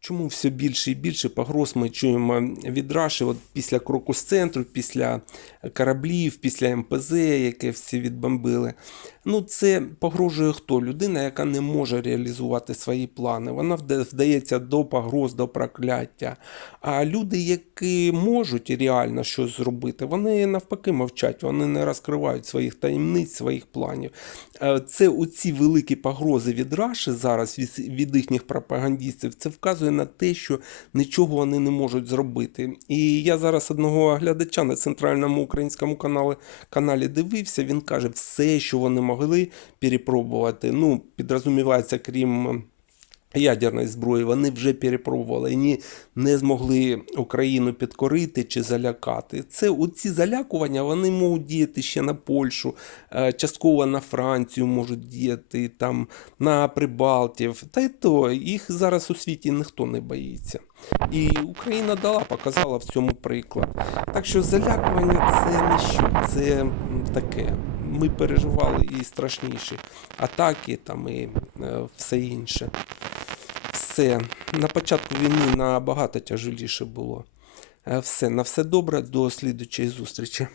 Чому все більше і більше погроз ми чуємо від Раші от після кроку з центру, після кораблів, після МПЗ, яке всі відбомбили. Ну, це погрожує хто? Людина, яка не може реалізувати свої плани. Вона вдається до погроз, до прокляття. А люди, які можуть реально щось зробити, вони навпаки мовчать, вони не розкривають своїх таємниць, своїх планів. Е, Це оці великі погрози від Раші зараз, від, їхніх пропагандистів, це вказує на те, що нічого вони не можуть зробити. І я зараз одного глядача на центральному українському каналі, каналі дивився, він каже, все, що вони могли перепробувати, ну, підрозумівається, крім ядерної зброї, вони вже перепробували ні, не змогли Україну підкорити чи залякати. Це оці залякування вони можуть діяти ще на Польщу, е, частково на Францію можуть діяти, там на Прибалтів. Та й то їх зараз у світі ніхто не боїться. І Україна дала, показала в цьому приклад. Так що залякування це не що, це таке. Ми переживали і страшніші атаки там і е, все інше. Все. На початку війни набагато тяжеліше було. Е, Все, на все добре, до слідучої зустрічі.